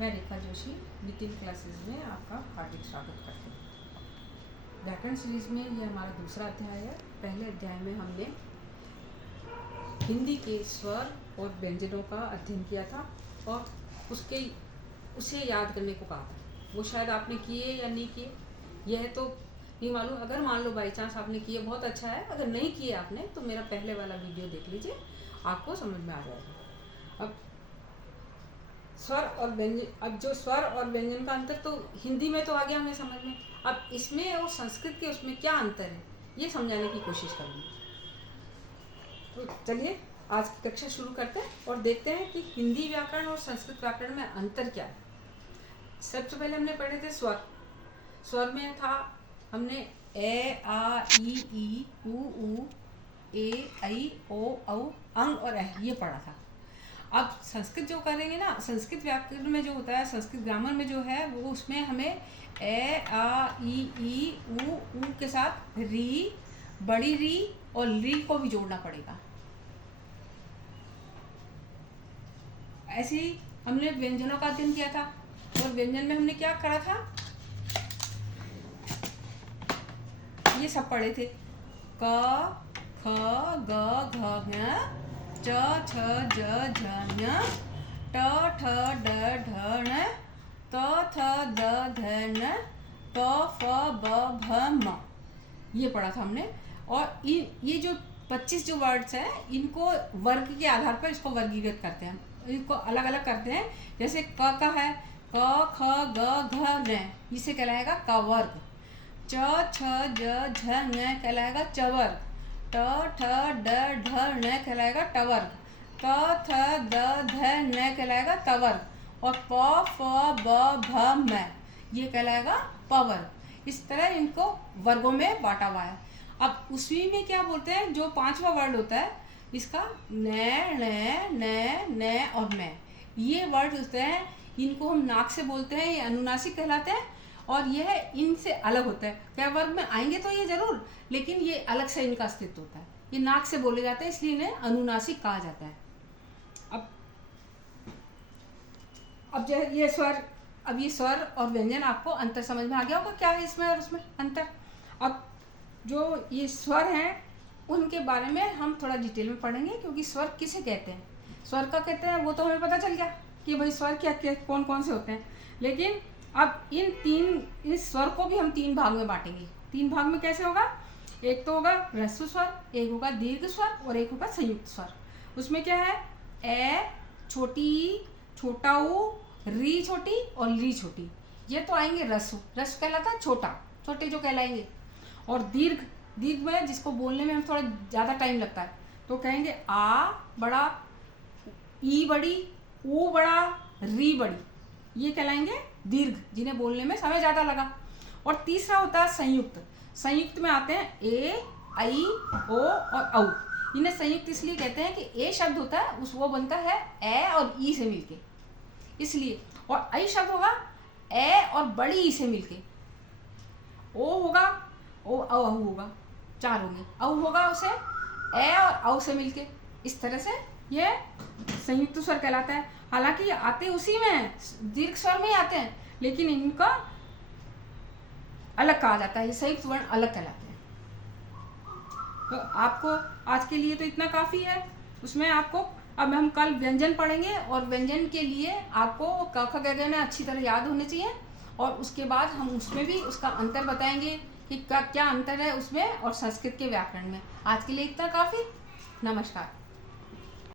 मैं रेखा Joshi weekend classes में आपका हार्दिक स्वागत करती हूँ। व्याकरण सीरीज में यह हमारा दूसरा अध्याय है। पहले अध्याय में हमने हिंदी के स्वर और व्यंजनों का अध्ययन किया था और उसे याद करने को कहा था। वो शायद आपने किए या नहीं किए, यह तो नहीं मालूम। अगर मान लो बाई चांस आपने किए, बहुत अच्छा है। अगर नहीं किए आपने तो मेरा पहले वाला वीडियो देख लीजिए, आपको समझ में आ जाएगा। अब स्वर और व्यंजन, अब जो स्वर और व्यंजन का अंतर तो हिंदी में तो आ गया हमें समझ में। अब इसमें और संस्कृत के उसमें क्या अंतर है, ये समझाने की कोशिश करूँगी। तो चलिए आज की कक्षा शुरू करते हैं और देखते हैं कि हिंदी व्याकरण और संस्कृत व्याकरण में अंतर क्या है। सबसे पहले हमने पढ़े थे स्वर। स्वर में था हमने ए, आ, ई, उ, ए, ऐ, ओ, औ, अंग और ऐ, ये पढ़ा था। अब संस्कृत जो करेंगे ना, संस्कृत व्याकरण में जो होता है, संस्कृत ग्रामर में जो है वो, उसमें हमें ए, आ, ई, उ के साथ री, बड़ी री और ली को भी जोड़ना पड़ेगा। ऐसे ही हमने व्यंजनों का अध्ययन किया था और व्यंजन में हमने क्या करा था, ये सब पढ़े थे। क, ख, ग, घ, ङ, च, छ, ज, झ, ञ, ट, ठ, ड, ढ, ण, त, थ, द, ध, न, प, फ, ब, भ, म, ये पढ़ा था हमने। और ये जो 25 जो वर्ड्स हैं, इनको वर्ग के आधार पर इसको वर्गीकृत करते हैं, इनको अलग अलग करते हैं। जैसे क का है क, ख, ग, घ, ङ, इसे कहलाएगा क वर्ग। च, छ, ज, झ, ङ कहलाएगा च वर्ग। ट, ठ, ड, ढ, ण कहलाएगा ट वर्ग। त, थ, द, ध, न कहलाएगा त वर्ग। और प, फ, ब, भ, म ये कहलाएगा प वर्ग। इस तरह इनको वर्गों में बांटा हुआ है। अब उसी में क्या बोलते हैं, जो पांचवा वर्ड होता है इसका न, न और मैं, ये वर्ड होते हैं, इनको हम नाक से बोलते हैं, ये अनुनासिक कहलाते हैं और यह इनसे अलग होता है। क्या वर्ग में आएंगे तो ये जरूर, लेकिन ये अलग से इनका अस्तित्व होता है। ये नाक से बोले जाते हैं, इसलिए इन्हें अनुनासिक कहा जाता है। अब जो ये स्वर, अब ये स्वर और व्यंजन आपको अंतर समझ में आ गया होगा, क्या है इसमें और उसमें अंतर। अब जो ये स्वर हैं उनके बारे में हम थोड़ा डिटेल में पढ़ेंगे, क्योंकि स्वर किसे कहते हैं, स्वर का कहते हैं वो तो हमें पता चल गया कि भाई स्वर क्या क्या कौन कौन से होते हैं। लेकिन अब इस स्वर को भी हम 3 भाग में बांटेंगे। 3 भाग में कैसे होगा, एक तो होगा ह्रस्व स्वर, एक होगा दीर्घ स्वर और एक होगा संयुक्त स्वर। उसमें क्या है, ए छोटी, छोटा ऊ, री छोटी और ली छोटी, ये तो आएंगे ह्रस्व। ह्रस्व कहलाता है छोटा, छोटे जो कहलाएंगे। और दीर्घ में जिसको बोलने में हम थोड़ा ज़्यादा टाइम लगता है, तो कहेंगे आ बड़ा, ई बड़ी, ऊ बड़ा, री बड़ी, ये कहलाएंगे दीर्घ, जिन्हें बोलने में समय ज़्यादा लगा। और तीसरा होता है संयुक्त। संयुक्त में आते हैं ए, ऐ, ओ और औ। इन्हें संयुक्त इसलिए कहते हैं कि ए शब्द होता है वो बनता है ए और ई से मिलके, इसलिए। और ऐ शब्द होगा ए और बड़ी ई से मिलके। ओ होगा ओ, औ होगा, 4 होंगे। औ होगा उसे ए और औ से मिलके। इस तरह से ये संयुक्त स्वर कहलाता है। हालांकि ये आते उसी में हैं, दीर्घ स्वर में ही आते हैं, लेकिन इनका अलग कहा जाता है, ये संयुक्त वर्ण अलग कहलाते हैं। तो आपको आज के लिए तो इतना काफ़ी है। उसमें आपको, अब हम कल व्यंजन पढ़ेंगे और व्यंजन के लिए आपको क, ख, ग, घ, न अच्छी तरह याद होने चाहिए। और उसके बाद हम उसमें भी उसका अंतर बताएंगे कि क्या अंतर है उसमें और संस्कृत के व्याकरण में। आज के लिए इतना काफ़ी। नमस्कार।